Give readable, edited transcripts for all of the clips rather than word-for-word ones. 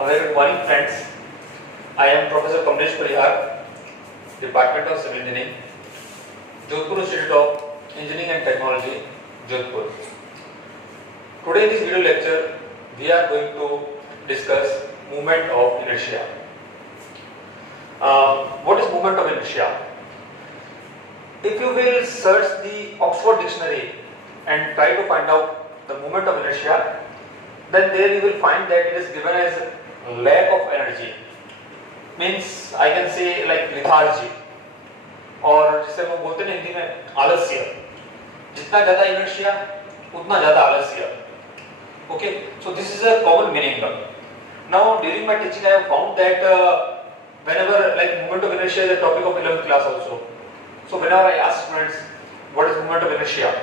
A very good morning, friends. I am Professor Kamlesh Parihar, Department of Civil Engineering, Jodhpur Institute of Engineering and Technology, Jodhpur. Today in this video lecture, we are going to discuss movement of inertia. What is movement of inertia? If you will search the Oxford Dictionary and try to find out the movement of inertia, then there you will find that it is given as lack of energy. Means I can say like lethargy, और जिसे हम बोलते हैं हिंदी में आलस्य. जितना ज़्यादा inertia, उतना ज़्यादा आलस्य. Okay, so this is a common meaning. Now during my teaching, I have found that whenever like movement of inertia is a topic of 11th class also. So whenever I ask students what is movement of inertia,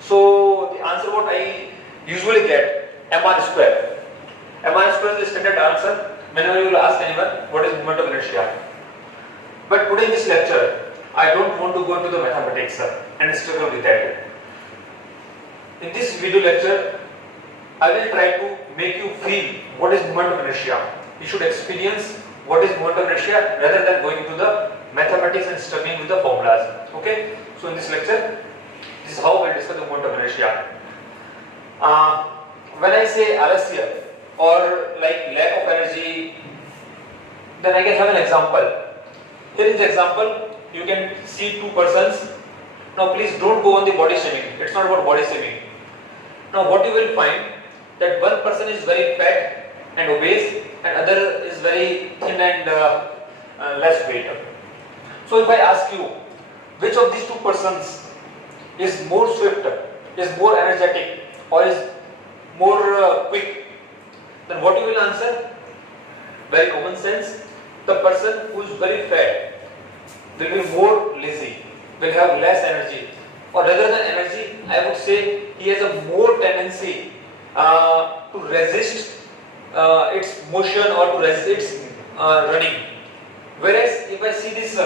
so the answer what I usually get mr square. Mr square is the standard answer whenever you will ask anyone what is movement of inertia. But today in this lecture, I don't want to go into the mathematics and struggle with that. In this video lecture, I will try to make you feel what is movement of inertia. You should experience what is movement of inertia rather than going into the mathematics and struggling with the formulas. Okay? So in this lecture, this is how we will discuss the movement of inertia. When I say alasya or like lack of energy, then I can have an example. Here is the example. You can see two persons. Now please don't go on the body shaming. It's not about body shaming. Now what you will find that one person is very fat and obese and other is very thin and less weight. So if I ask you which of these two persons is more swift, is more energetic or is more quick, then what you will answer? Very common sense. The person who is very fat will be more lazy, will have less energy, or rather than energy, I would say he has a more tendency to resist its motion or to resist its running. Whereas if I see this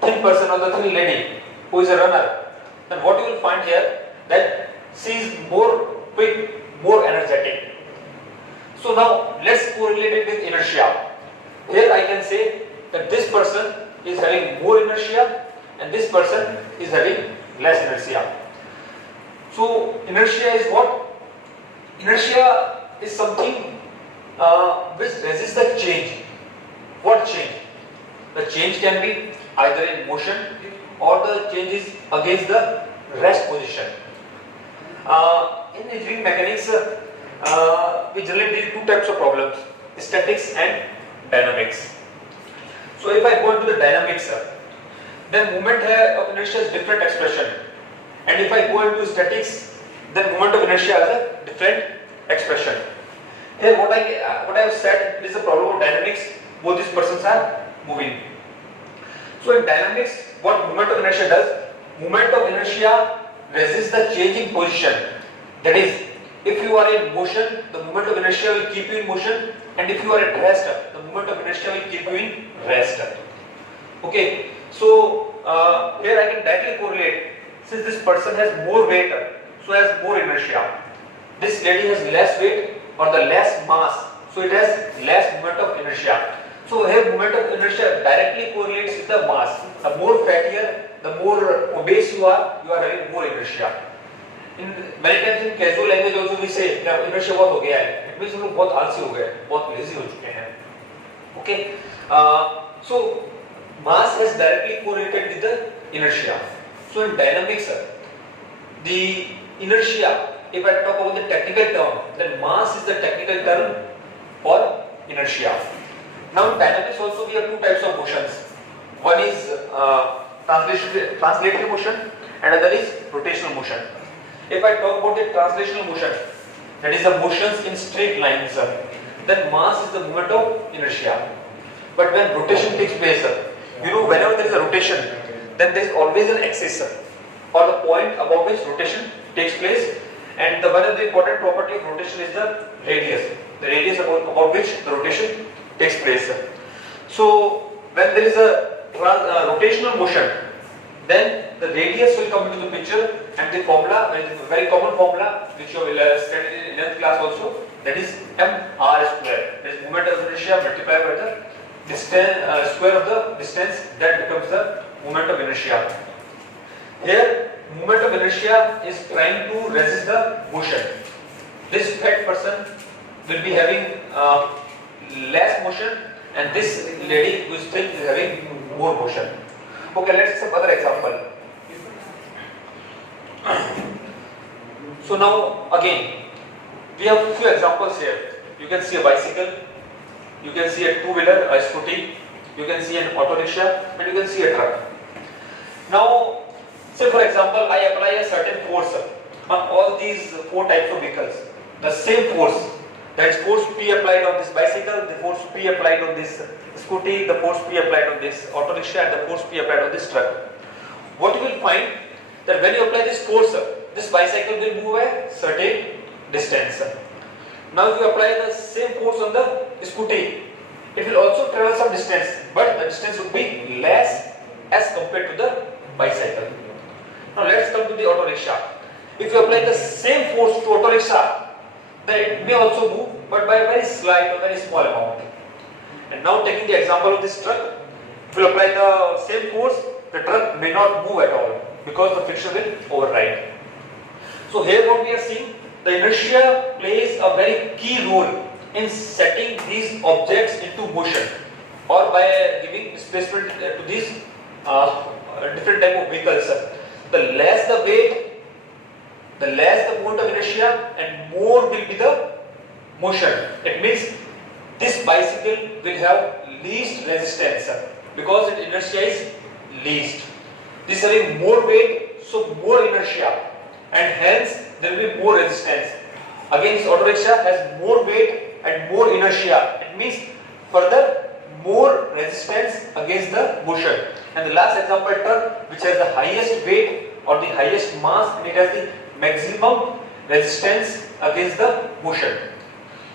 thin person or the thin lady who is a runner, then what you will find here that she is more quick, more energetic. So now let's correlate it with inertia. Here I can say that this person is having more inertia and this person is having less inertia. So inertia is what? Inertia is something which resists the change. What change? The change can be either in motion or the change is against the rest position. In engineering mechanics, we generally deal two types of problems: statics and dynamics. So if I go into the dynamics, then movement of inertia is different expression, and if I go into statics, then movement of inertia has a different expression. Here what I have said is the problem of dynamics. Both these persons are moving. So in dynamics, what movement of inertia does? Movement of inertia resists the change in position. That is, if you are in motion, the movement of inertia will keep you in motion, and if you are at rest, the movement of inertia will keep you in rest. Okay, so here I can directly correlate. Since this person has more weight, so has more inertia. This lady has less weight or the less mass, so it has less movement of inertia. So here movement of inertia directly correlates with the mass. The more fattier, the more obese you are having more inertia. In many times in casual language also we say inertia बहुत हो गया है. It means हम लोग बहुत आलसी हो गए, बहुत lazy हो चुके हैं. Okay, so mass has directly correlated with the inertia. So in dynamics, the inertia, if I talk about the technical term, then mass is the technical term for inertia. Now in dynamics also we have two types of motions. One is translatory motion and other is rotational motion. If I talk about the translational motion, that is the motions in straight lines, then mass is the movement of inertia. But when rotation takes place, you know, whenever there is a rotation, then there is always an axis or the point above which rotation takes place, and one of the important property of rotation is the radius. The radius about which the rotation takes place. So when there is a rotational motion, then the radius will come into the picture, and the formula, very common formula which you will study in 11th class also, that is mr square. That is moment of inertia multiplied by the distance, square of the distance, that becomes the moment of inertia. Here moment of inertia is trying to resist the motion. This fat person will be having less motion, and this lady who is still having more motion. Okay, let's take some other example. So now again we have few examples here. You can see a bicycle, you can see a two-wheeler, a scooty, you can see an auto rickshaw, and you can see a truck. Now say for example I apply a certain force on all these four types of vehicles. The same force, that is force P applied on this bicycle, the force P applied on this scooty, the force P applied on this auto rickshaw, and the force P applied on this truck. What you will find that when you apply this force, this bicycle will move a certain distance. Now if you apply the same force on the scooty, it will also travel some distance, but the distance would be less as compared to the bicycle. Now let's come to the auto rickshaw. If you apply the same force to auto rickshaw, then it may also move, but by a very slight or very small amount. And now taking the example of this truck, if you apply the same force, the truck may not move at all because the friction will override. So here what we are seeing, the inertia plays a very key role in setting these objects into motion, or by giving displacement to these different type of vehicles. The less the weight, the less the moment of inertia, and more will be the motion. It means this bicycle will have least resistance because its inertia is least. This is having more weight, so more inertia, and hence there will be more resistance. Again, this auto rickshaw has more weight and more inertia. It means further more resistance against the motion. And the last example, truck, which has the highest weight or the highest mass, and it has the maximum resistance against the motion.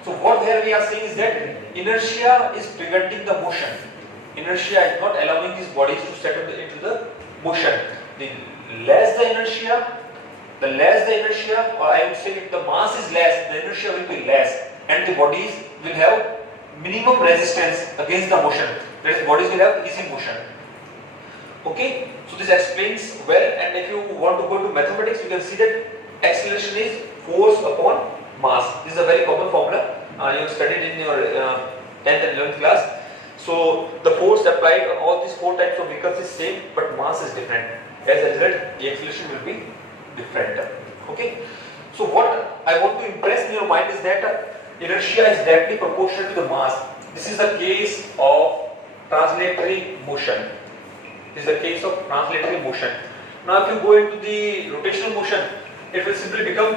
So what here we are saying is that inertia is preventing the motion. Inertia is not allowing these bodies to settle into the motion. The less the inertia, or I would say if the mass is less, the inertia will be less, and the bodies will have minimum resistance against the motion. That is, bodies will have easy motion. Okay, so this explains well, and if you want to go to mathematics, you can see that acceleration is force upon mass. This is a very common formula. You have studied in your 10th and 11th class. So the force applied on all these four types of vehicles is same, but mass is different. As a result, the acceleration will be different. Okay. So what I want to impress in your mind is that inertia is directly proportional to the mass. This is the case of translatory motion. This is the case of translatory motion. Now if you go into the rotational motion, it will simply become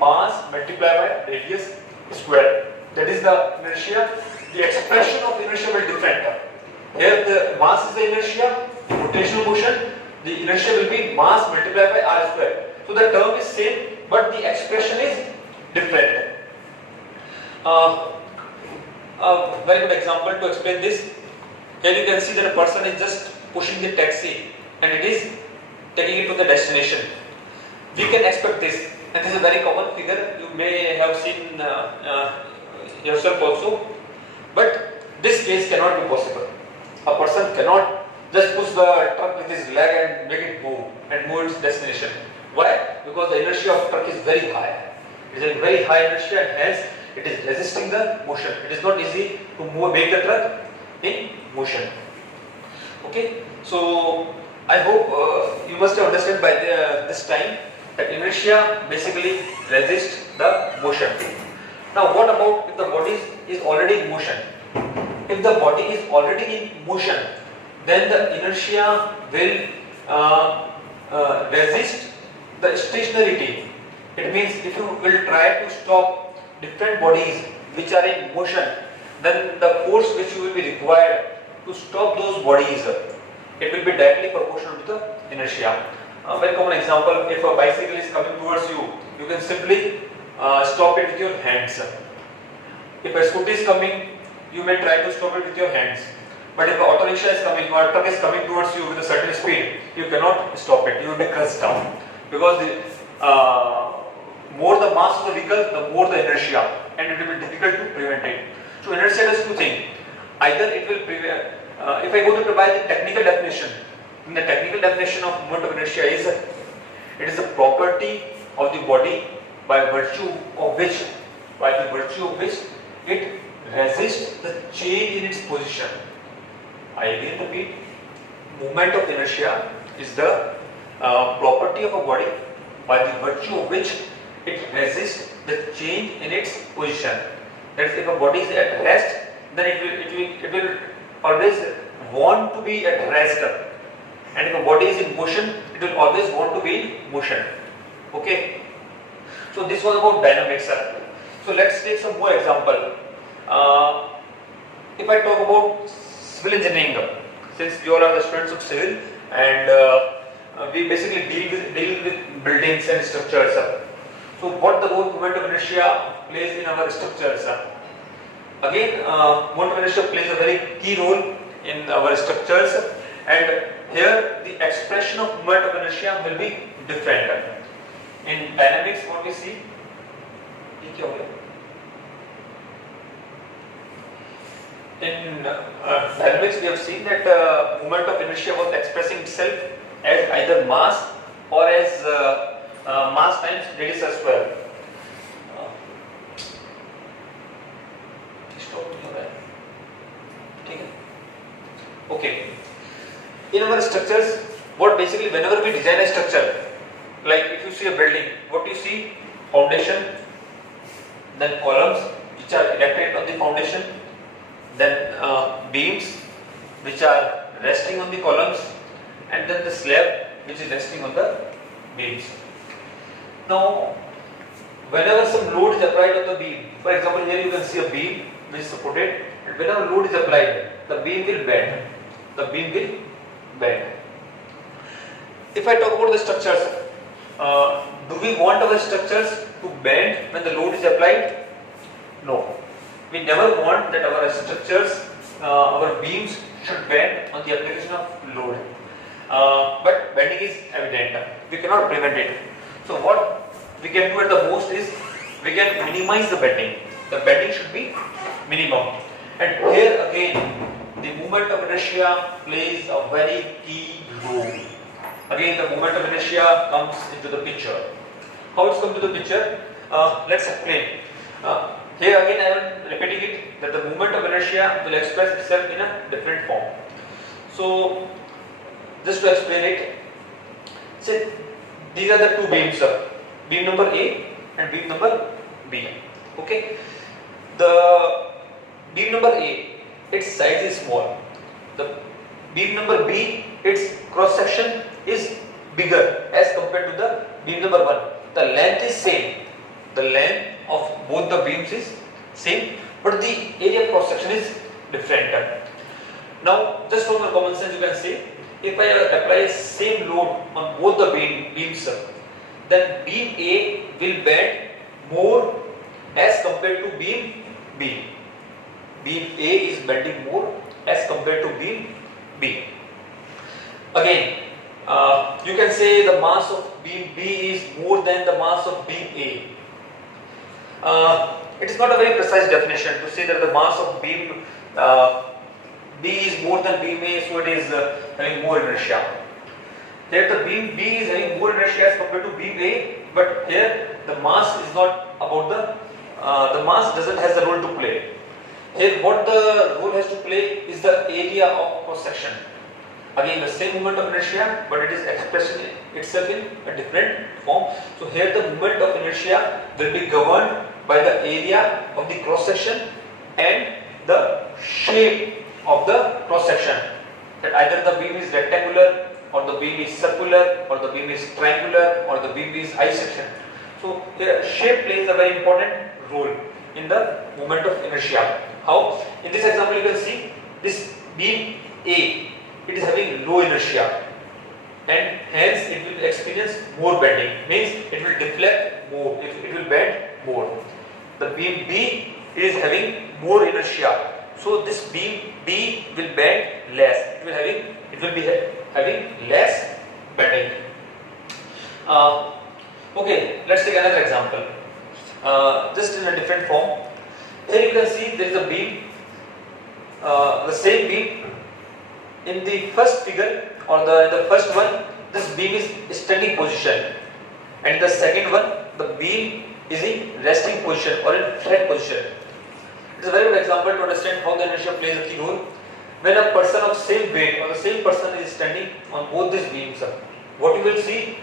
mass multiplied by radius square. That is the inertia. The expression of inertia will be different. Here the mass is the inertia, rotational motion, the inertia will be mass multiplied by r square. So the term is same, but the expression is different. A very good example to explain this. Here you can see that a person is just pushing the taxi and it is taking it to the destination. We can expect this, and this is a very common figure. You may have seen yourself also. But this case cannot be possible. A person cannot just push the truck with his leg and make it move and move its destination. Why? Because the inertia of truck is very high. It is a very high inertia, and hence it is resisting the motion. It is not easy to make the truck in motion. Okay. So I hope you must have understood by this time that inertia basically resists the motion. Now what about if the body is already in motion? If the body is already in motion, then the inertia will resist the stationarity. It means if you will try to stop different bodies which are in motion, then the force which you will be required to stop those bodies, it will be directly proportional to the inertia. A very common example, if a bicycle is coming towards you, you can simply stop it with your hands. If a scooty is coming, you may try to stop it with your hands. But if an auto rickshaw is coming or a truck is coming towards you with a certain speed, you cannot stop it. You will be crushed down, because the more the mass of the vehicle, the more the inertia, and it will be difficult to prevent it. So inertia does two things. Either it will prevent, if I go to provide the technical definition, then the technical definition of moment of inertia is it is a property of the body by virtue of which it resists the change in its position. I again repeat, moment of inertia is the property of a body by the virtue of which it resists the change in its position. That is, if a body is at rest, then it will always want to be at rest, and if a body is in motion, it will always want to be in motion. Okay. So this was about dynamics. So let's take some more example. If I talk about civil engineering, since you all are the students of civil, and we basically deal with buildings and structures. So what the role moment of inertia plays in our structures? Again, moment of inertia plays a very key role in our structures, and here the expression of moment of inertia will be different. In dynamics, what we see, in dynamics we have seen that moment of inertia was expressing itself as either mass or as mass times radius square. Okay. In our structures, what basically whenever we design a structure, like if you see a building, what you see? Foundation, then columns which are erected on the foundation, then beams which are resting on the columns, and then the slab which is resting on the beams. Now, whenever some load is applied on the beam, for example, here you can see a beam which is supported, and whenever load is applied, the beam will bend. The beam will bend. If I talk about the structures, do we want our structures to bend when the load is applied? No. We never want that our structures, our beams should bend on the application of load. But bending is evident. We cannot prevent it. So what we can do at the most is we can minimize the bending. The bending should be minimum. And here again, the moment of inertia plays a very key role. Again, the moment of inertia comes into the picture. How it's come to the picture? Let's explain. Here again I am repeating it, that the moment of inertia will express itself in a different form. So just to explain it, say these are the two beams, beam number A and beam number B. Okay, the beam number A, its size is small. The beam number B, its cross section is bigger as compared to the beam number 1. The length is same. The length of both the beams is same, but the area of cross section is different. Now, just from the common sense, you can say, if I apply same load on both the beams, then beam A will bend more as compared to beam B. Beam A is bending more as compared to beam B. Again, you can say the mass of beam B is more than the mass of beam A. It is not a very precise definition to say that the mass of beam B is more than beam A, so it is having more inertia. Here the beam B is having more inertia as compared to beam A, but here the mass is not about the mass doesn't has a role to play. Here what the role has to play is the area of cross section. Again the same moment of inertia, but it is expressing itself in a different form. So here the moment of inertia will be governed by the area of the cross section and the shape of the cross section. That either the beam is rectangular, or the beam is circular, or the beam is triangular, or the beam is I section. So the shape plays a very important role in the moment of inertia. How? In this example you can see this beam A, it is having low inertia, and hence it will experience more bending, means it will deflect more, it will bend more. The beam B is having more inertia, so this beam B will bend less, it will be having less bending. Okay, let's take another example, just in a different form. Here you can see there is a beam, the same beam. In the first figure or the first one, this beam is standing position, and the second one, the beam is in resting position or in flat position. It is a very good example to understand how the inertia plays a key role. When a person of same weight or the same person is standing on both these beams, what you will see,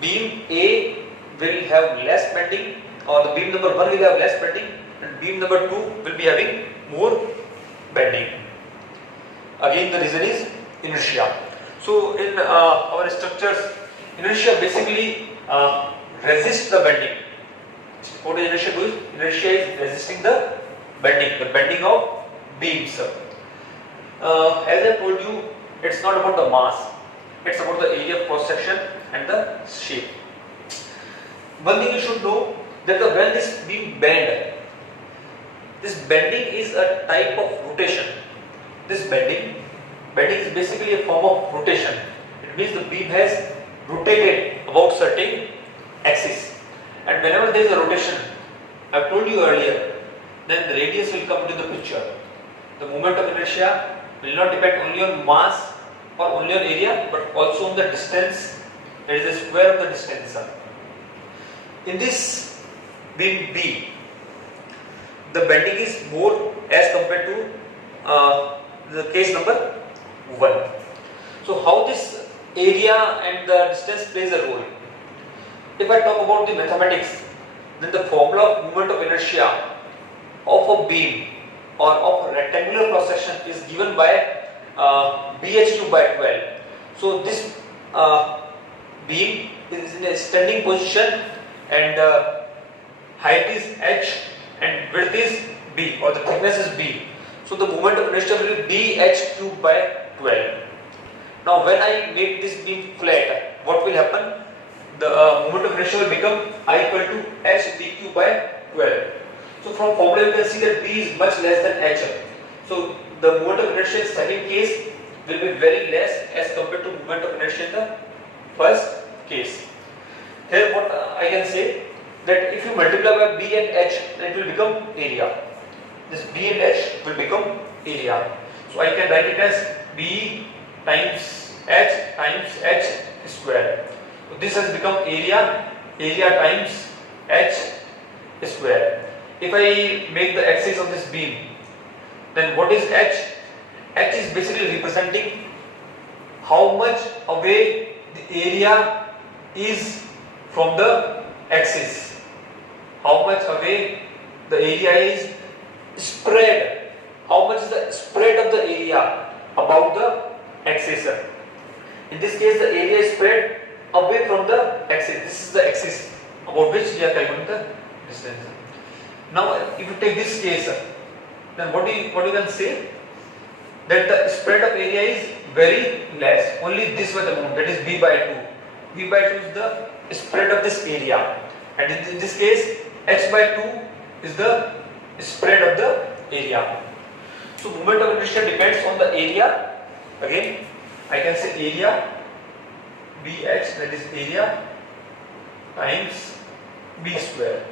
beam A will have less bending, or the beam number 1 will have less bending, and beam number 2 will be having more bending. Again, the reason is inertia. So in our structures, inertia basically resists the bending. What does inertia do? Inertia is resisting the bending of beams. As I told you, it's not about the mass, it's about the area of cross section and the shape. One thing you should know, that when this beam bend, this bending is a type of rotation. This bending is basically a form of rotation. It means the beam has rotated about certain axis, and whenever there is a rotation, I told you earlier, then the radius will come into the picture. The moment of inertia will not depend only on mass or only on area, but also on the distance. That is the square of the distance. In this beam B, the bending is more as compared to the case number 1. So how this area and the distance plays a role? If I talk about the mathematics, then the formula of moment of inertia of a beam or of a rectangular cross section is given by BH2 by 12. So this beam is in a standing position, and height is h and width is b, or the thickness is b. So the moment of inertia will be BH cube by 12. Now when I make this beam flat, what will happen? The moment of inertia will become I equal to h b cube by 12. So from formula you can see that b is much less than h. So the moment of inertia in second case will be very less as compared to moment of inertia in the first case. Here what I can say, that if you multiply by b and h, then it will become area. This b and h will become area. So I can write it as b times h square. So this has become area times h square. If I make the axis of this beam, then what is h? H is basically representing how much away the area is from the axis. How much away the area is spread. How much is the spread of the area about the axis? In this case, the area is spread away from the axis. This is the axis about which we are calculating the distance. Now, if you take this case, then what you can say, that the spread of area is very less. Only this was the amount, that is b by 2. b by 2 is the spread of this area, and in this case, h by 2 is the spread of the area. So moment of inertia depends on the area. Again, I can say area bh, that is area times b square.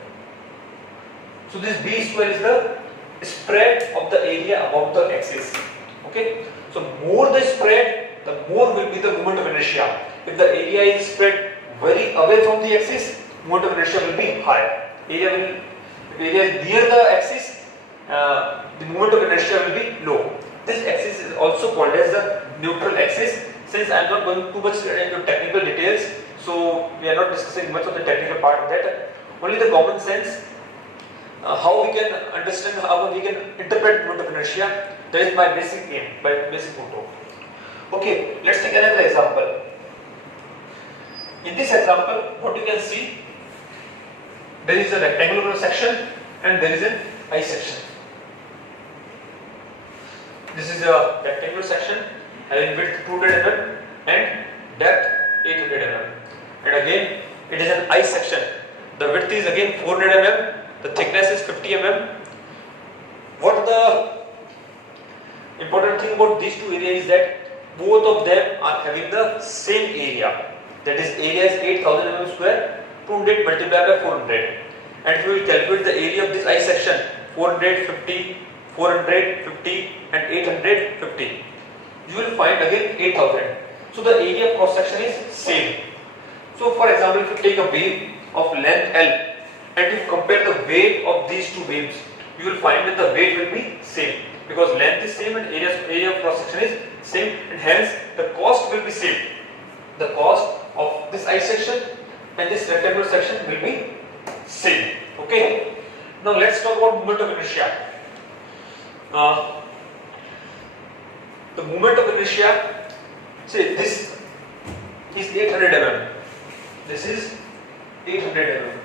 So this b square is the spread of the area about the axis. Okay. So more the spread, the more will be the moment of inertia. If the area is spread very away from the axis, moment of inertia will be high. If area is near the axis, the moment of inertia will be low. This axis is also called as the neutral axis. Since I am not going too much into technical details, so we are not discussing much of the technical part of that. Only the common sense, how we can understand, how we can interpret moment of inertia. That is my basic aim, my basic motto. Okay, let's take another example. In this example, what you can see, there is a rectangular section and there is an I section. This is a rectangular section having width 200 mm and depth 800 mm. And again, it is an I section. The width is again 400 mm, the thickness is 50 mm. What the important thing about these two areas is that both of them are having the same area. That is, area is 8000 mm square, 200 multiplied by 400. And if we will calculate the area of this I section 450, 450 and 850. You will find again 8000. So the area of cross section is same. So for example, if you take a beam of length L and you compare the weight of these two beams, you will find that the weight will be same, because length is same and area of cross section is same, and hence the cost will be same. The cost of this I section and this rectangular section will be same. Okay. Now let's talk about moment of inertia. The moment of inertia, say this is 800 mm. This is 800 mm.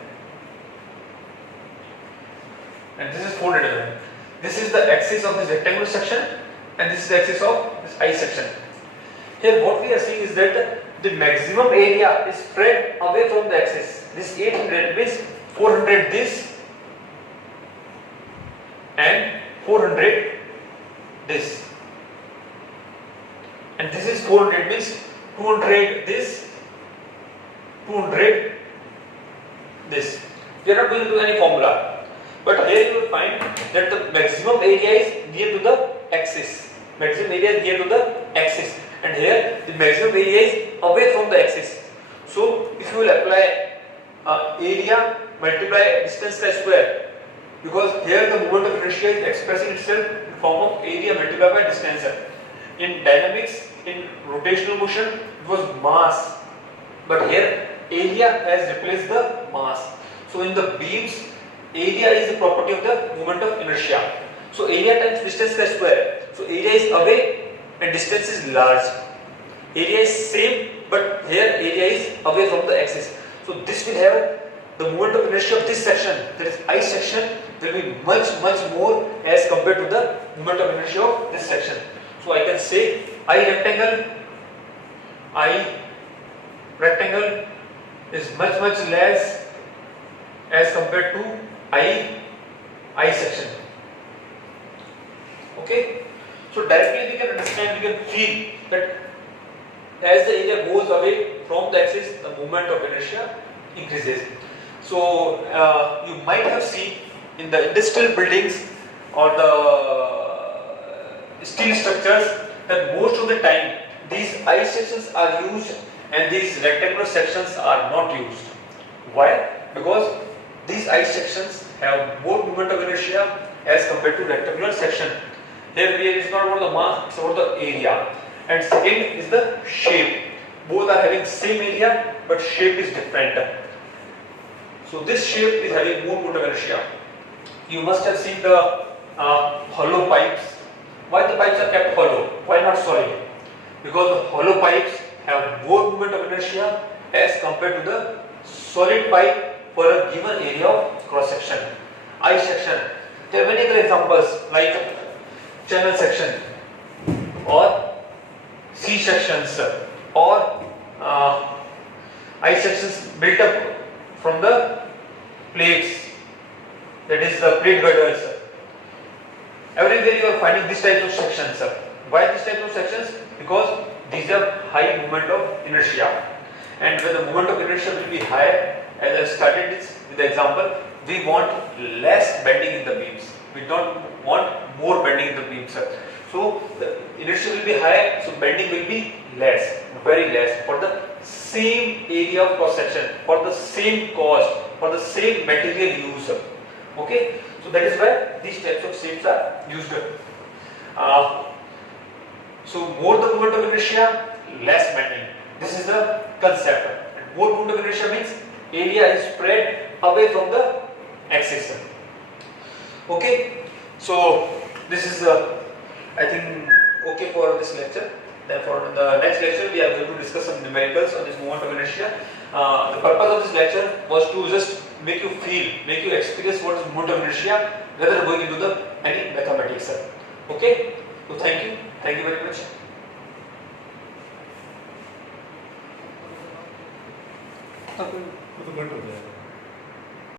And this is 400 mm. This is the axis of this rectangular section and this is the axis of this I section. Here what we are seeing is that the maximum area is spread away from the axis. This 800 means 400 this and 400 this. And this is 400 means 200 this, 200 this. We are not going to do any formula, but here you will find that the maximum area is near to the axis. Maximum area is near to the axis, and here the maximum area is away from the axis. So if you will apply area multiply distance by square, because here the moment of inertia is expressing itself in form of area multiplied by distance. In dynamics, in rotational motion, it was mass, but here area has replaced the mass. So in the beams, area is the property of the moment of inertia. So area times distance by square. So area is away and distance is large. Area is same, but here area is away from the axis. So this will have the moment of inertia of this section, that is I section, will be much more as compared to the moment of inertia of this section. So I can say I rectangle is much less as compared to I section. Okay. So directly we can understand, we can feel that as the area goes away from the axis, the moment of inertia increases. So you might have seen in the industrial buildings or the steel structures that most of the time these I sections are used and these rectangular sections are not used. Why? Because these I sections have more moment of inertia as compared to rectangular section. Here it is not about the mass, it's about the area. And second is the shape. Both are having same area, but shape is different. So this shape is having more moment of inertia. You must have seen the hollow pipes. Why the pipes are kept hollow? Why not solid? Because the hollow pipes have more moment of inertia as compared to the solid pipe for a given area of cross section. I section. There are many other examples like channel section or C sections or I sections built up from the plates, that is the plate girders. Everywhere you are finding this type of sections. Why this type of sections? Because these are high moment of inertia, and when the moment of inertia will be high, as I started this with the example, we want less bending in the beams. We don't want more bending in the beams. So the inertia will be high, so bending will be less, very less, for the same area of cross section, for the same cost, for the same material use. Okay, so that is why these types of shapes are used. So more the moment of inertia, less bending. This is the concept. And more moment of inertia means area is spread away from the axis. Okay, so this is I think okay for this lecture. Then for the next lecture we are going to discuss some numericals on this moment of inertia. The purpose of this lecture was to just make you feel, make you experience what is moment of inertia rather than going into the any mathematics. Okay.